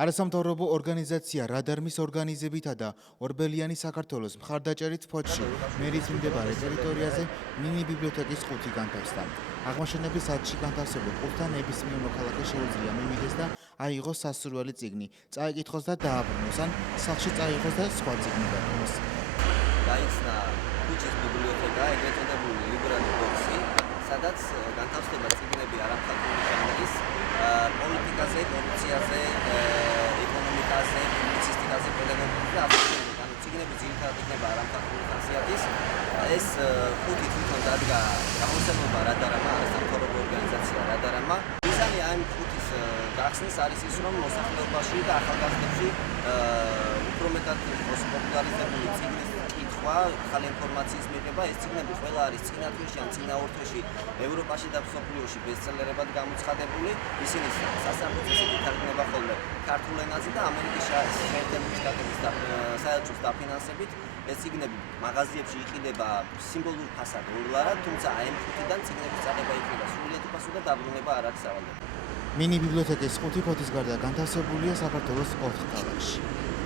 არასამთავრობო ორგანიზაცია რადარმის ორგანიზებითა და ორბელიანი საქართველოს მხარდაჭერით ფოთში მერის მიმდებარე ტერიტორიაზე მინი ბიბლიოთეკის 5 განთავსდა. აღმაშენების ათში განთავსებულ ყუთთან ნებისმიერ მოქალაქეს შეუძლია მივიდეს და აიღოს სასურველი წიგნი, წაიკითხოს და დააბრუნოს, ან სახლში წაიღოს და სხვა წიგნი გაყენოს. გაიხსნა ქუჩის ბიბლიოთეკა, ეგრეთ წოდებული ლიბერალი ბოქსი, სადაც განთავსდება წიგნები არამხატვრული ჟანრის, პოლიტიკაზე, კორუფციაზე, ეკონომიკაზე, პუბლიცისტიკაზე, პედაგოგიკაზე და აბსოლუტურად წიგნები ძირითადად იქნება არამხატვრული ხასიათის. ეს ხუთი თვითონ დადგა გამოცემობა რადარამა, არასამთავრობო ორგანიზაცია რადარამა. მიზანი ამ ხუთის გახსნის არის ის, რომ მოსახლეობაში და ახალგაზრდებში უფრო მეტად იყოს პოპულარიზებული წიგნის კითხვა, ახალი ინფორმაციის მიღება. ეს წიგნები ყველა არის წინა თვეში ან წინაორ თვეში ევროპაში და მსოფლიოში ბესტსელერებად გამოცხადებული. ისინი სასამართლო წესით ითარგმნება ხოლმე ქართულ ენაზე და ამერიკის შეერთებული შტატების საელჩოს დაფინანსებით. ეს წიგნები მაღაზიებში იყიდება სიმბოლურ ფასად $1, თუმცა ამ ხუთიდან წიგნების წადება იქნება სრულიად უფასო და დაბრუნება არ არის სავალდებულო. მინი ბიბლიოთეკის 5 ფოთის გარდა განთავსებულია საქართველოს 4 ქალაქში.